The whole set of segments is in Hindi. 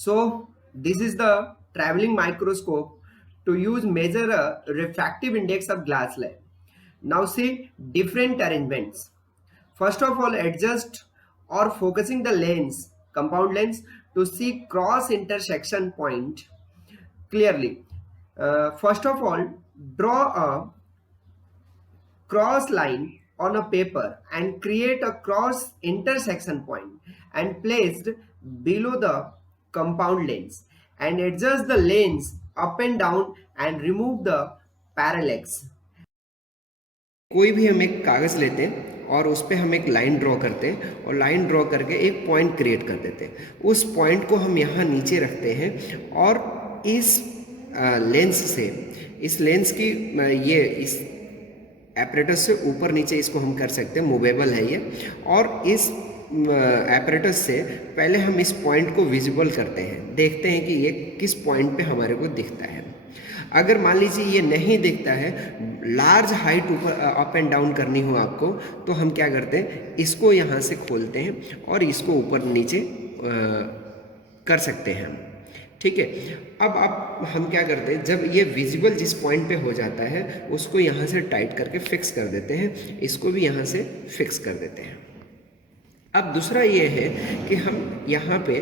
So this is the traveling microscope to use measure a refractive index of glass slab. Now see different arrangements. First of all, adjust or focusing the lens, compound lens, to see cross intersection point clearly. First of all, draw a cross line on a paper and create a cross intersection point and placed below the compound lens, and adjust the lens up and down and remove the parallax. कोई भी हम एक कागज़ लेते हैं और उस पर हम एक लाइन ड्रॉ करते हैं और लाइन ड्रॉ करके एक पॉइंट क्रिएट कर देते हैं। उस पॉइंट को हम यहाँ नीचे रखते हैं और इस लेंस से, इस लेंस की ये इस एपरेटस से ऊपर नीचे इसको हम कर सकते हैं, मूवेबल है ये। और इस एपरेटस से पहले हम इस पॉइंट को विजिबल करते हैं, देखते हैं कि ये किस पॉइंट पे हमारे को दिखता है। अगर मान लीजिए ये नहीं दिखता है, लार्ज हाइट ऊपर अप एंड डाउन करनी हो आपको, तो हम क्या करते हैं, इसको यहाँ से खोलते हैं और इसको ऊपर नीचे कर सकते हैं। ठीक है। अब आप हम क्या करते हैं, जब ये विजिबल जिस पॉइंट पे हो जाता है उसको यहाँ से टाइट करके फिक्स कर देते हैं, इसको भी यहाँ से फिक्स कर देते हैं। अब दूसरा ये है कि हम यहाँ पे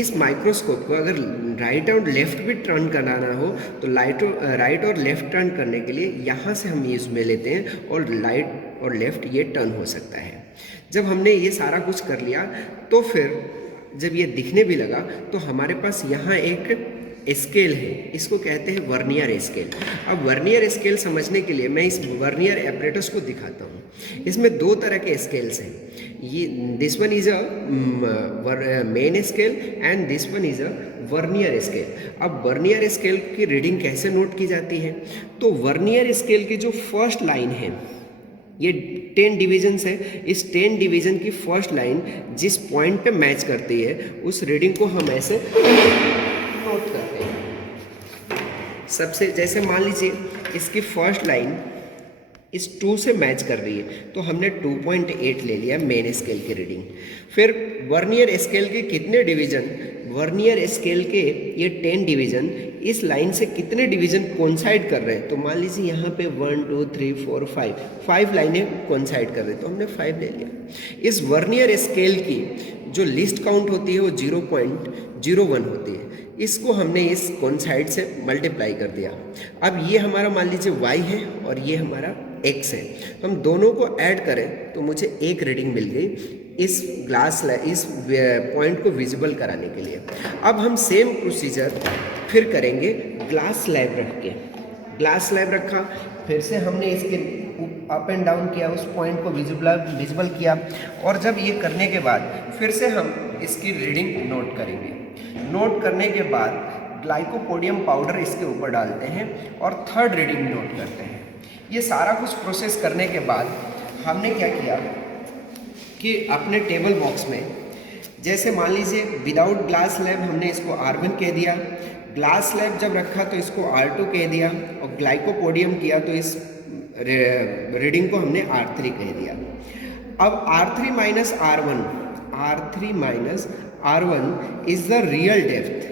इस माइक्रोस्कोप को अगर राइट और लेफ़्ट भी टर्न कराना हो तो राइट और लेफ़्ट टर्न करने के लिए यहाँ से हम ये इसमें लेते हैं और राइट और लेफ़्ट ये टर्न हो सकता है। जब हमने ये सारा कुछ कर लिया तो फिर जब ये दिखने भी लगा तो हमारे पास यहाँ एक स्केल है, इसको कहते हैं वर्नियर स्केल। अब वर्नियर स्केल समझने के लिए मैं इस वर्नियर एपरेटस को दिखाता हूँ। इसमें दो तरह के स्केल्स हैं, ये this one is a main scale and this one is a vernier scale. अब वर्नियर स्केल की रीडिंग कैसे नोट की जाती है, तो वर्नियर स्केल की जो फर्स्ट लाइन है, ये 10 डिवीजन्स है, इस 10 डिवीजन की फर्स्ट लाइन जिस पॉइंट पे मैच करती है उस रीडिंग को हम ऐसे नोट करते हैं। सबसे जैसे मान लीजिए इसकी फर्स्ट लाइन इस 2 से मैच कर रही है तो हमने 2.8 ले लिया मेन स्केल की रीडिंग। फिर वर्नियर स्केल के कितने डिवीजन, वर्नियर स्केल के ये 10 डिवीजन इस लाइन से कितने डिवीजन कोइंसाइड कर रहे हैं, तो मान लीजिए यहाँ पे 1 2 3 4 5 लाइनें कोइंसाइड कर रही, तो हमने 5 ले लिया। इस वर्नियर स्केल की जो लिस्ट काउंट होती है वो 0.01 होती है, इसको हमने इस कोइंसाइड से मल्टीप्लाई कर दिया। अब ये हमारा मान लीजिए y है और ये हमारा x है, तो हम दोनों को ऐड करें तो मुझे एक रीडिंग मिल गई इस इस पॉइंट को विजिबल कराने के लिए। अब हम सेम प्रोसीजर फिर करेंगे ग्लास स्लैब रख के। ग्लास स्लैब रखा, फिर से हमने इसके अप एंड डाउन किया, उस पॉइंट को विजिबल किया, और जब ये करने के बाद फिर से हम इसकी रीडिंग नोट करेंगे। नोट करने के बाद ग्लाइकोपोडियम पाउडर इसके ऊपर डालते हैं और थर्ड रीडिंग नोट करते हैं। ये सारा कुछ प्रोसेस करने के बाद हमने क्या किया कि अपने टेबल बॉक्स में, जैसे मान लीजिए विदाउट ग्लास स्लैब हमने इसको R1 कह दिया, ग्लास स्लैब जब रखा तो इसको R2 कह दिया, और ग्लाइकोपोडियम किया तो इस रीडिंग को हमने R3 कह दिया। अब R3 minus R1 is the real depth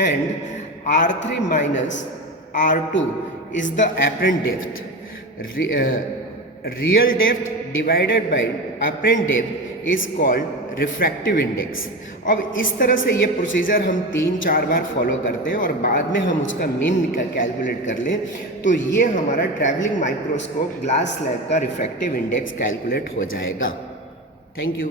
and R3 minus R2 is the apparent depth. Real depth divided by apparent depth is called refractive index. अब इस तरह से ये प्रोसीजर हम 3-4 बार फॉलो करते हैं और बाद में हम उसका मीन कैलकुलेट कर लें तो ये हमारा ट्रैवलिंग माइक्रोस्कोप ग्लास स्लैब का रिफ्रैक्टिव इंडेक्स कैलकुलेट हो जाएगा। Thank you.